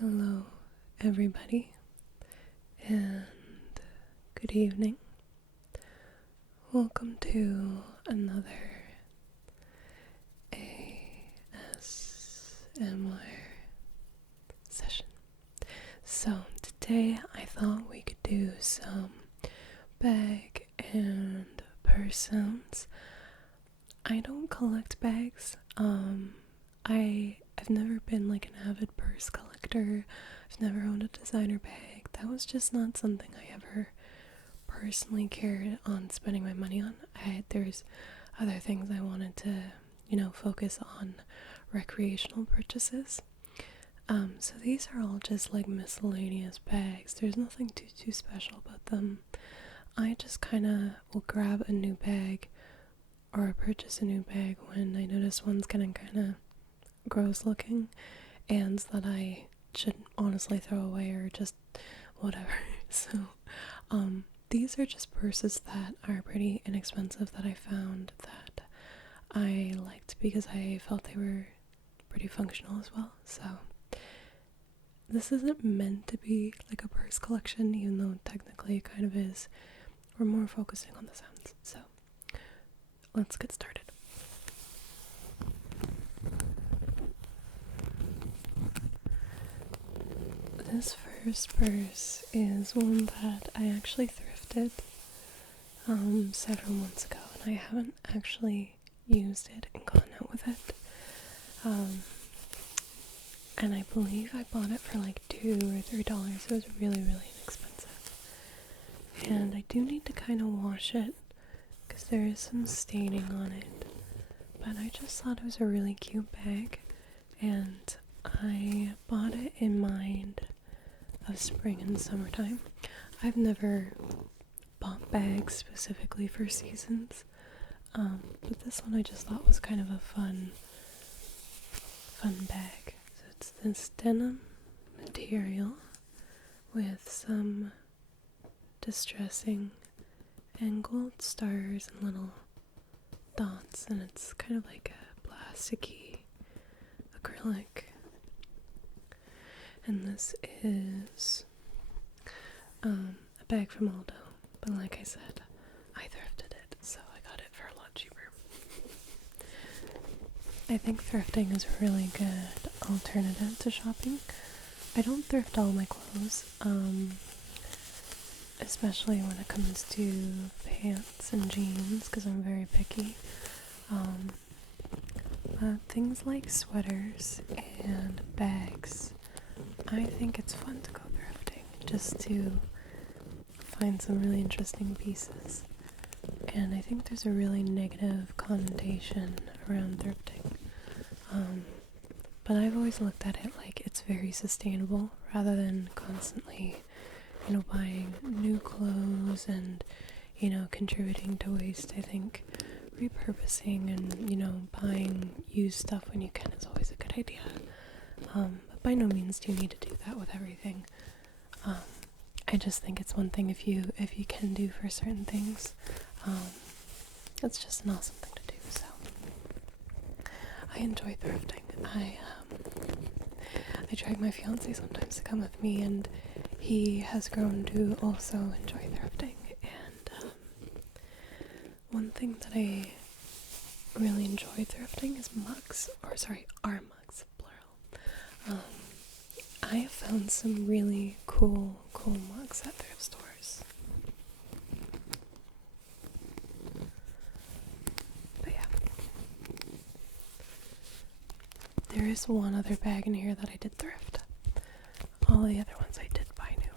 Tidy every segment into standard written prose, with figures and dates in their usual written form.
Hello, everybody, and good evening. Welcome to another ASMR session. So, today I thought we could do some bag and purse sounds. I don't collect bags. I've never been like an avid purse collector. I've never owned a designer bag. That was just not something I ever personally cared on spending my money on. There's other things I wanted to, focus on recreational purchases. So these are all just like miscellaneous bags. There's nothing too special about them. I just kind of will grab a new bag or purchase a new bag when I notice one's getting kind of gross looking and that I should honestly throw away or just whatever. So these are just purses that are pretty inexpensive that I found that I liked because I felt they were pretty functional as well. So this isn't meant to be like a purse collection, even though technically it kind of is. We're more focusing on the sounds. So let's get started. This first purse is one that I actually thrifted several months ago, and I haven't actually used it and gone out with it. And I believe I bought it for like $2 or $3. It was really inexpensive. And I do need to kind of wash it because there is some staining on it. But I just thought it was a really cute bag, and I bought it in mind of spring and summertime. I've never bought bags specifically for seasons, but this one I just thought was kind of a fun bag. So it's this denim material with some distressing and gold stars and little dots, and it's kind of like a plasticky acrylic. And this is a bag from Aldo, but like I said, I thrifted it, so I got it for a lot cheaper. I think thrifting is a really good alternative to shopping. I don't thrift all my clothes, especially when it comes to pants and jeans, because I'm very picky. Things like sweaters and bags, I think it's fun to go thrifting, just to find some really interesting pieces. And I think there's a really negative connotation around thrifting. But I've always looked at it like it's very sustainable rather than constantly, buying new clothes and, contributing to waste. I think repurposing and, buying used stuff when you can is always a good idea. But by no means do you need to do that with everything. I just think it's one thing if you can do for certain things. It's just an awesome thing to do. So I enjoy thrifting. I drag my fiance sometimes to come with me, and he has grown to also enjoy thrifting. And one thing that I really enjoy thrifting is our mugs, plural. I have found some really cool mugs at thrift stores. But yeah. There is one other bag in here that I did thrift. All the other ones I did buy new.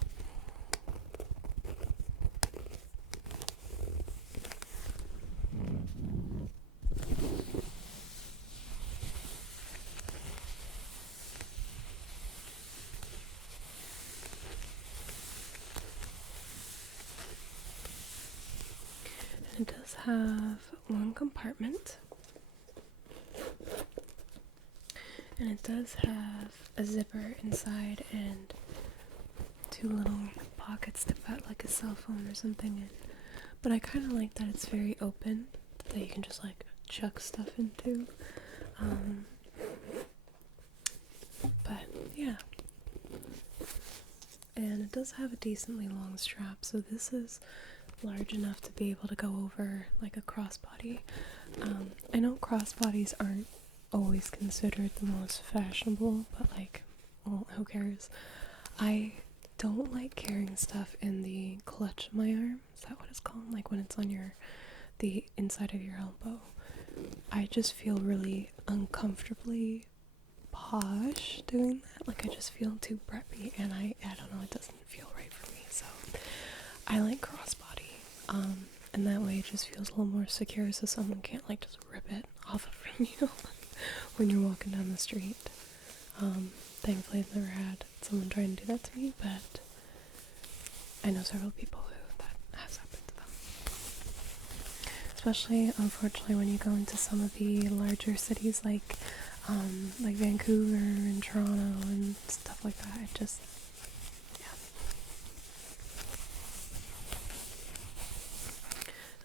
It does have one compartment, and it does have a zipper inside and two little pockets to put like a cell phone or something in. But I kind of like that it's very open, that you can just like chuck stuff into. But yeah, it does have a decently long strap, so this is large enough to be able to go over like a crossbody. I know crossbodies aren't always considered the most fashionable, but like, well, who cares? I don't like carrying stuff in the clutch of my arm. Is that what it's called? Like when it's on the inside of your elbow. I just feel really uncomfortably posh doing that. Like I just feel too preppy, and I don't know, it doesn't feel right for me. So I like crossbody. And that way it just feels a little more secure, so someone can't like just rip it off of you when you're walking down the street. Thankfully I've never had someone trying to do that to me, but I know several people who that has happened to them. Especially, unfortunately, when you go into some of the larger cities like Vancouver and Toronto and stuff like that. It just, yeah.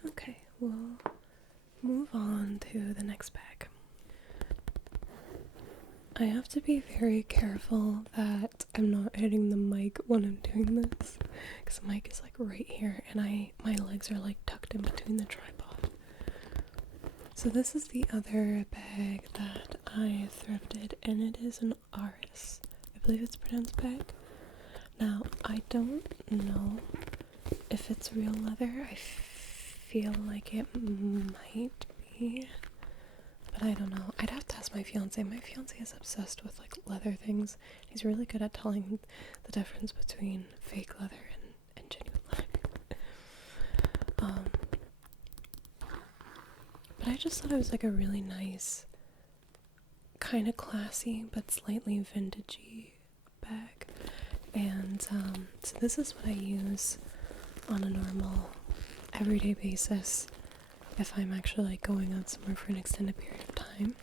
Okay, we'll move on to the next bag. I have to be very careful that I'm not hitting the mic when I'm doing this, because the mic is like right here, and my legs are like tucked in between the tripod. So this is the other bag that I thrifted, and it is an Aris. I believe it's pronounced bag. Now, I don't know if it's real leather. I feel like it might be, but I don't know. I'd have to ask my fiance. My fiance is obsessed with like leather things. He's really good at telling the difference between fake leather and genuine leather. But I just thought it was like a really nice, kind of classy but slightly vintagey bag. And so this is what I use on a normal, everyday basis if I'm actually like going out somewhere for an extended period of time.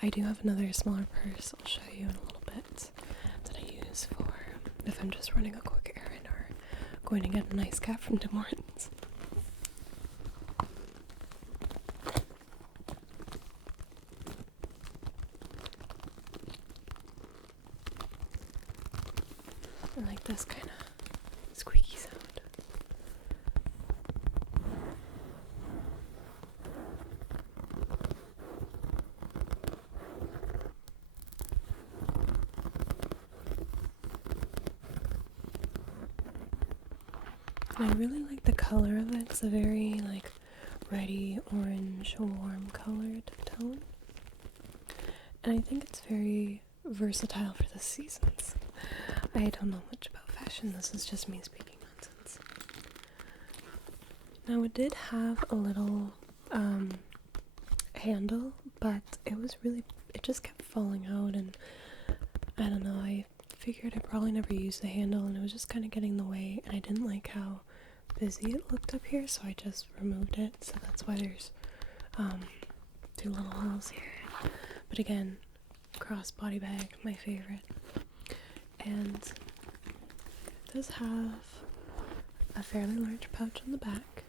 I do have another smaller purse I'll show you in a little bit that I use for if I'm just running a quick errand or going to get a nice cat from Tim Hortons. I like this kind of squeaky sound. And I really like the color of it. It's a very like reddy orange warm colored tone. And I think it's very versatile for the seasons. I don't know much about fashion. This is just me speaking nonsense. Now it did have a little handle, but it just kept falling out, and I don't know, I figured I probably never used the handle, and it was just kind of getting in the way, and I didn't like how busy it looked up here, so I just removed it. So that's why there's two little holes here. But again, crossbody bag, my favorite. And it does have a fairly large pouch on the back.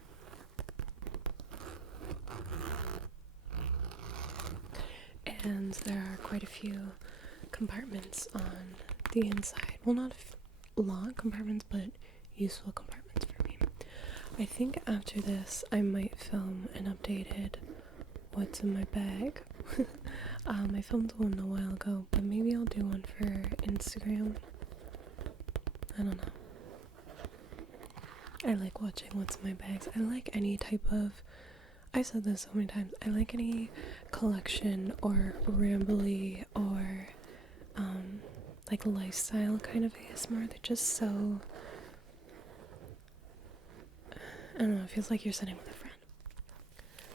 And there are quite a few compartments on the inside. Well, not a lot of compartments, but useful compartments for me. I think after this, I might film an updated what's in my bag. I filmed one a while ago, but maybe I'll do one for Instagram. I don't know. I like watching what's in my bags. I like any type of, I've said this so many times, I like any collection or rambly or like lifestyle kind of ASMR. They're just so, I don't know, it feels like you're sitting with a friend.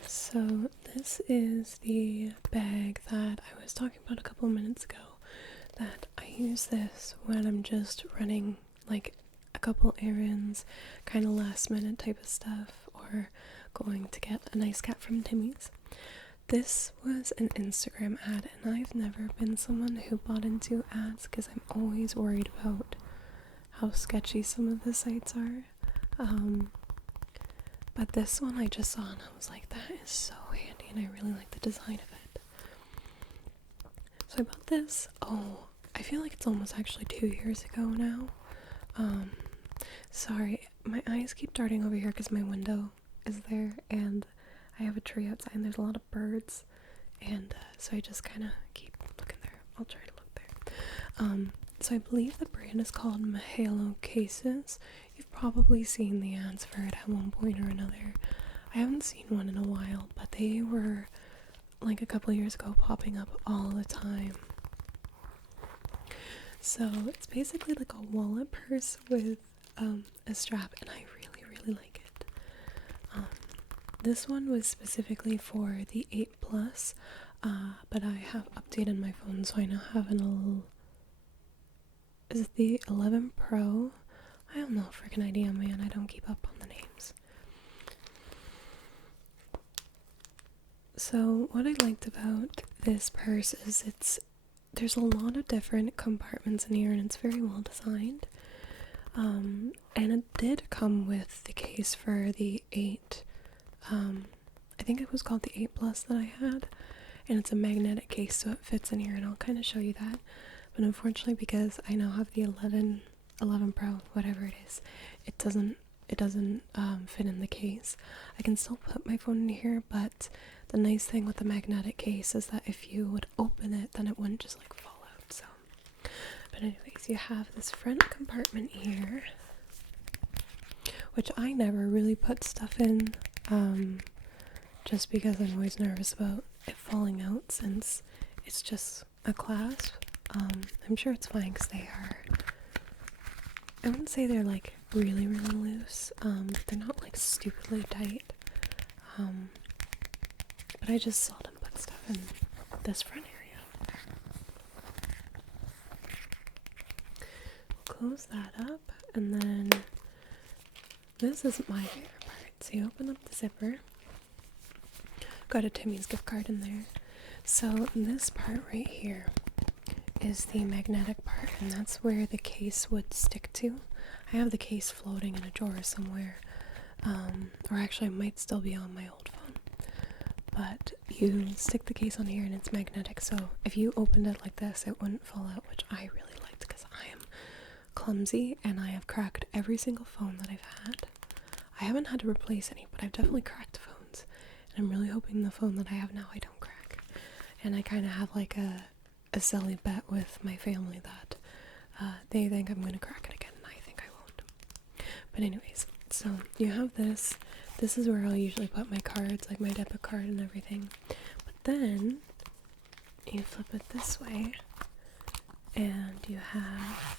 So this is the bag that I was talking about a couple minutes ago, that I use this when I'm just running like a couple errands, kind of last minute type of stuff, or going to get a nice cat from Timmy's. This was an Instagram ad, and I've never been someone who bought into ads because I'm always worried about how sketchy some of the sites are. But this one I just saw and I was like, that is so handy, and I really like the design of it. So I bought this, I feel like it's almost actually 2 years ago now. Um, Sorry, my eyes keep darting over here because my window is there and I have a tree outside and there's a lot of birds. And so I just kind of keep looking there. I'll try to look there. So I believe the brand is called Mahalo Cases. You've probably seen the ads for it at one point or another. I haven't seen one in a while, but they were like a couple years ago popping up all the time. So it's basically like a wallet purse with a strap, and I really like it. This one was specifically for the 8 Plus, but I have updated my phone, so I now have is it the 11 Pro? I have no freaking idea, man. I don't keep up on the names. So what I liked about this purse is there's a lot of different compartments in here, and it's very well designed. And it did come with the case for the 8, I think it was called the 8 Plus that I had, and it's a magnetic case, so it fits in here, and I'll kind of show you that. But unfortunately, because I now have the 11 Pro, whatever it is, it doesn't fit in the case. I can still put my phone in here, but the nice thing with the magnetic case is that if you would open it, then it wouldn't just like fall out. So, but anyways, you have this front compartment here, which I never really put stuff in, just because I'm always nervous about it falling out since it's just a clasp. I'm sure it's fine because they are, I wouldn't say they're like really loose, but they're not like stupidly tight. But I just seldom put stuff in this front area. We'll close that up, and then this is my favorite part. So you open up the zipper, got a Timmy's gift card in there. So this part right here is the magnetic part, and that's where the case would stick to. I have the case floating in a drawer somewhere, or actually it might still be on my old phone. But you stick the case on here and it's magnetic, so if you opened it like this, it wouldn't fall out, which I really liked because I am clumsy and I have cracked every single phone that I've had. I haven't had to replace any, but I've definitely cracked phones, and I'm really hoping the phone that I have now I don't crack. And I kind of have like a silly bet with my family that they think I'm going to crack it again, and I think I won't. But anyways, so you have this. This is where I'll usually put my cards, like my debit card and everything. But then you flip it this way, and you have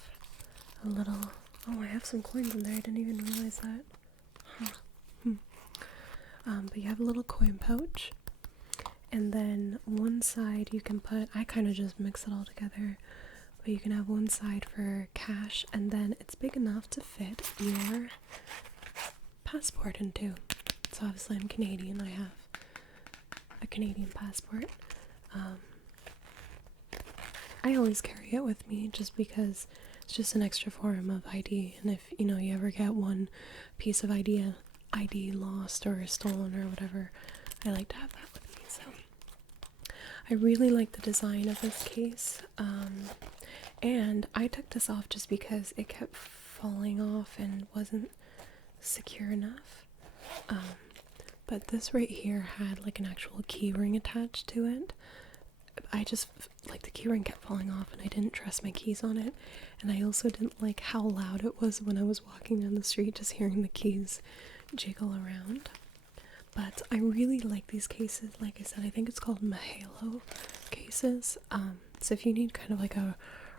a little, oh, I have some coins in there. I didn't even realize that. But you have a little coin pouch, and then one side you can put, I kind of just mix it all together, but you can have one side for cash, and then it's big enough to fit your passport into. So obviously I'm Canadian, I have a Canadian passport. I always carry it with me just because it's just an extra form of ID, and if you ever get one piece of ID lost or stolen or whatever, I like to have that with me. So I really like the design of this case, and I took this off just because it kept falling off and wasn't secure enough. But this right here had like an actual key ring attached to it. I just, like, the key ring kept falling off and I didn't trust my keys on it, and I also didn't like how loud it was when I was walking down the street, just hearing the keys jiggle around. But I really like these cases. Like I said, I think it's called Mahalo cases. So if you need kind of like a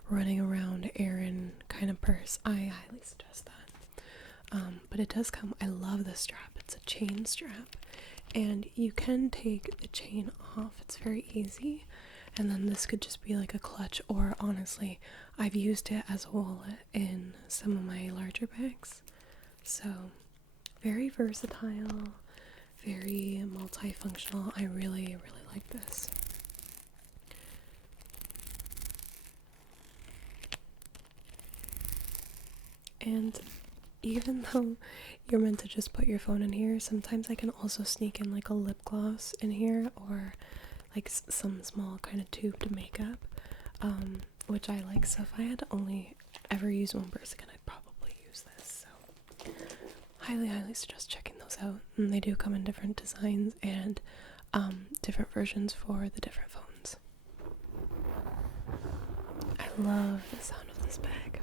running around errand kind of purse, I highly suggest that. But it does come, I love the strap. It's a chain strap, and you can take the chain off. It's very easy, and then this could just be like a clutch, or honestly, I've used it as a wallet in some of my larger bags. So very versatile, very multifunctional. I really like this. And even though you're meant to just put your phone in here, sometimes I can also sneak in like a lip gloss in here, or like some small kind of tubed makeup, which I like. So if I had to only ever use one purse again, I'd probably highly, highly suggest checking those out. And they do come in different designs and different versions for the different phones. I love the sound of this bag.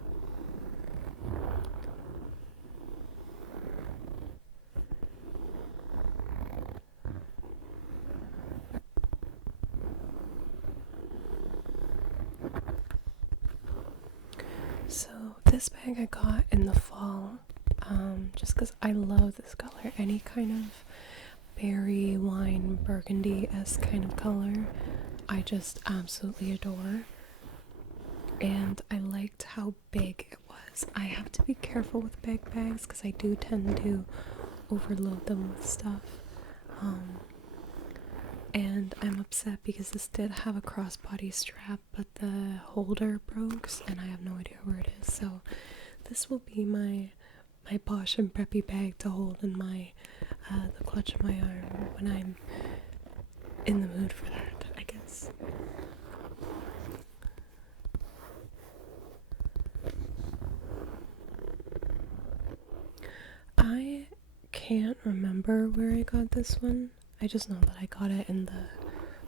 So this bag I got in the fall, just because I love this color. Any kind of berry, wine, burgundy-esque kind of color, I just absolutely adore. And I liked how big it was. I have to be careful with big bags because I do tend to overload them with stuff. And I'm upset because this did have a crossbody strap, but the holder broke and I have no idea where it is. So this will be my posh and preppy bag to hold in my the clutch of my arm when I'm in the mood for that, I guess. I can't remember where I got this one. I just know that I got it in the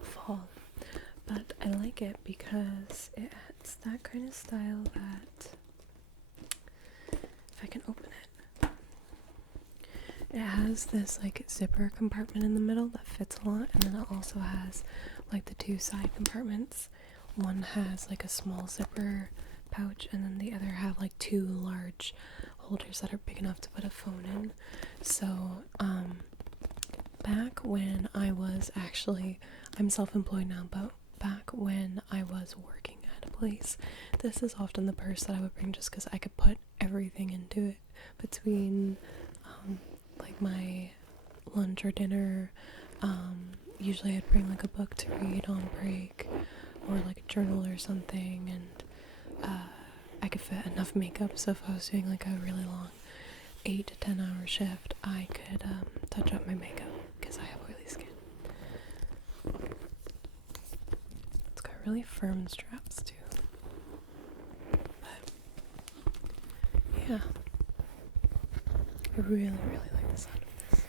fall. But I like it because it's that kind of style that, if I can open it, it has this like zipper compartment in the middle that fits a lot, and then it also has like the two side compartments. One has like a small zipper pouch, and then the other have like two large holders that are big enough to put a phone in. So back when I was I'm self-employed now, but back when I was working at a place, this is often the purse that I would bring just because I could put everything into it between like my lunch or dinner. Usually I'd bring like a book to read on break or like a journal or something, and I could fit enough makeup, so if I was doing like a really long 8 to 10 hour shift, I could touch up my makeup because I have oily skin. It's got really firm straps too. But yeah, I really, really like the sound of this.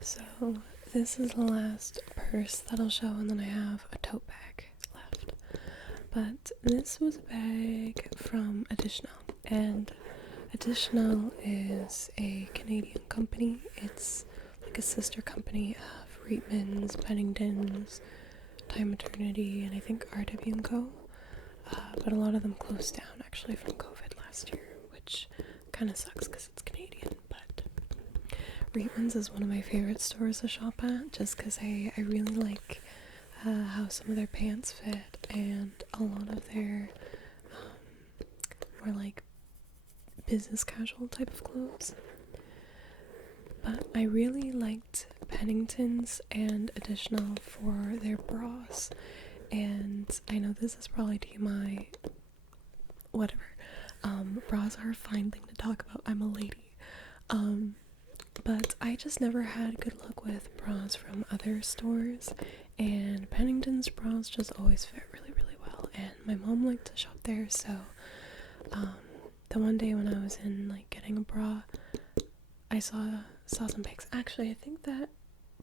So this is the last purse that I'll show, and then I have a tote bag left. But this was a bag from Additional, and Additional is a Canadian company. It's like a sister company of Reitmans, Penningtons, Time Eternity, and I think RW&Co. But a lot of them closed down actually from COVID last year, which kind of sucks because it's Canadian. But Reitmans is one of my favorite stores to shop at just because I really like how some of their pants fit, and a lot of their more like business casual type of clothes. But I really liked Pennington's and Additional for their bras, and I know this is probably TMI, whatever. Bras are a fine thing to talk about. I'm a lady. But I just never had good luck with bras from other stores, and Pennington's bras just always fit really, really well, and my mom liked to shop there, so the one day when I was in like getting a bra, I saw some bags. Actually, I think that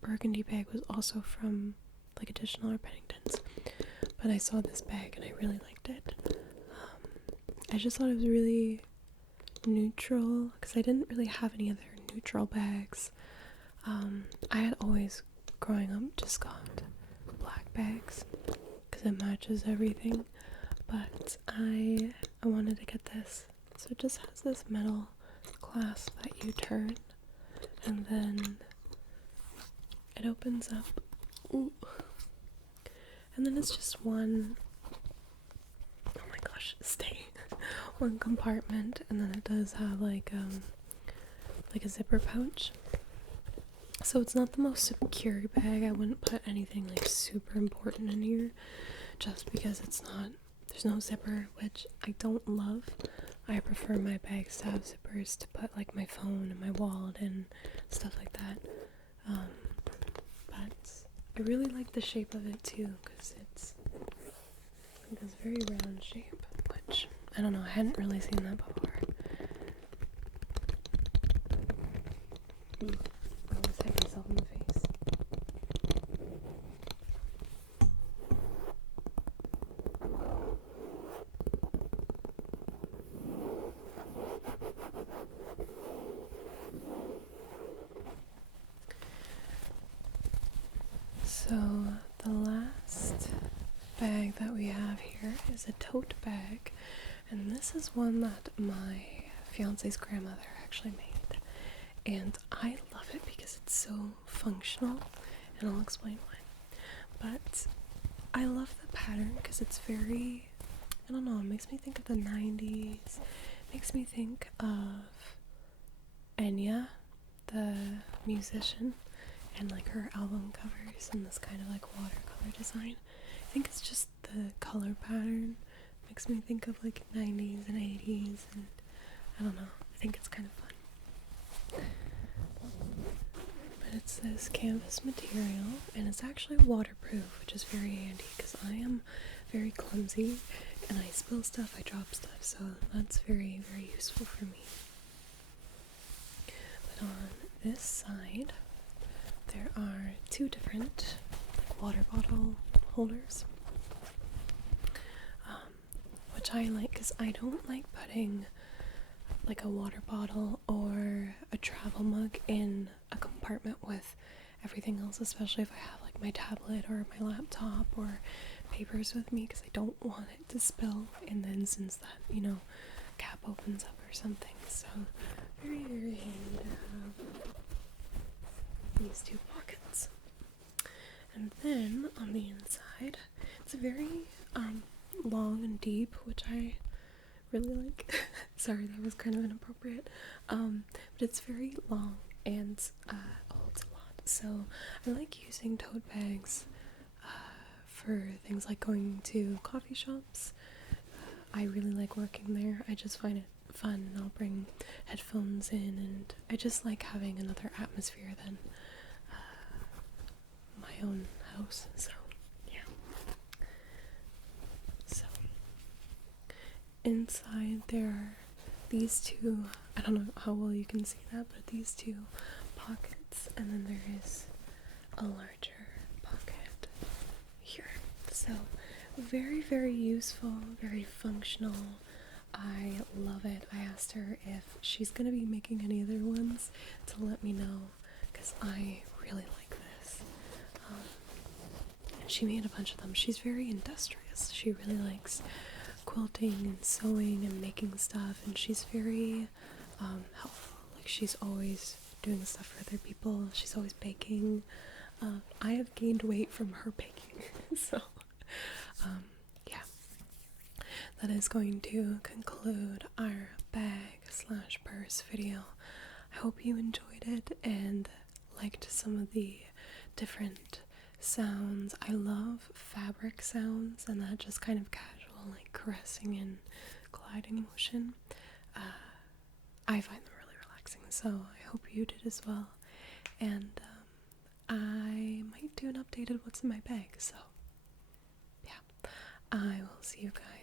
burgundy bag was also from like Additional or Pennington's, but I saw this bag and I really liked it. I just thought it was really neutral because I didn't really have any other neutral bags. I had always growing up just got black bags because it matches everything, but I wanted to get this. So it just has this metal clasp that you turn, and then it opens up. Ooh. And then it's just one. Oh my stay one compartment, and then it does have like a zipper pouch. So it's not the most secure bag. I wouldn't put anything like super important in here just because there's no zipper, which I don't love. I prefer my bags to have zippers to put like my phone and my wallet and stuff like that. But I really like the shape of it too, because it's like this very round shape, which I don't know, I hadn't really seen that before. I almost hit myself in the face. So the last bag that we have here is a tote bag, and this is one that my fiance's grandmother actually made, and I love it because it's so functional, and I'll explain why. But I love the pattern because it's very, I don't know, it makes me think of the 90s. It makes me think of Enya, the musician, and like her album covers and this kind of like watercolor design. I think it's just the color pattern makes me think of like 90s and 80s, and I don't know, I think it's kind of fun. But it's this canvas material, and it's actually waterproof, which is very handy because I am very clumsy and I spill stuff, I drop stuff, so that's very, very useful for me. But on this side, there are two different water bottle holders, which I like because I don't like putting like a water bottle or a travel mug in a compartment with everything else, especially if I have like my tablet or my laptop or papers with me, because I don't want it to spill in the instance that, cap opens up or something. So very, very handy to have these two pockets. And then on the inside, it's very long and deep, which I really like. Sorry, that was kind of inappropriate. But it's very long and holds a lot. So I like using tote bags for things like going to coffee shops. I really like working there. I just find it fun. I'll bring headphones in, and I just like having another atmosphere than my own house. So yeah. So inside there are these two, I don't know how well you can see that, but these two pockets, and then there is a larger pocket here. So very, very useful, very functional. I love it. I asked her if she's gonna be making any other ones to let me know, because I really like this. And she made a bunch of them. She's very industrious. She really likes quilting and sewing and making stuff, and she's very helpful. Like, she's always doing stuff for other people. She's always baking. I have gained weight from her baking. So yeah, that is going to conclude our bag/purse video. I hope you enjoyed it and liked some of the different sounds. I love fabric sounds and that just kind of casual, like caressing and gliding motion. I find them really relaxing, so I hope you did as well. And I might do an updated what's in my bag, so yeah. I will see you guys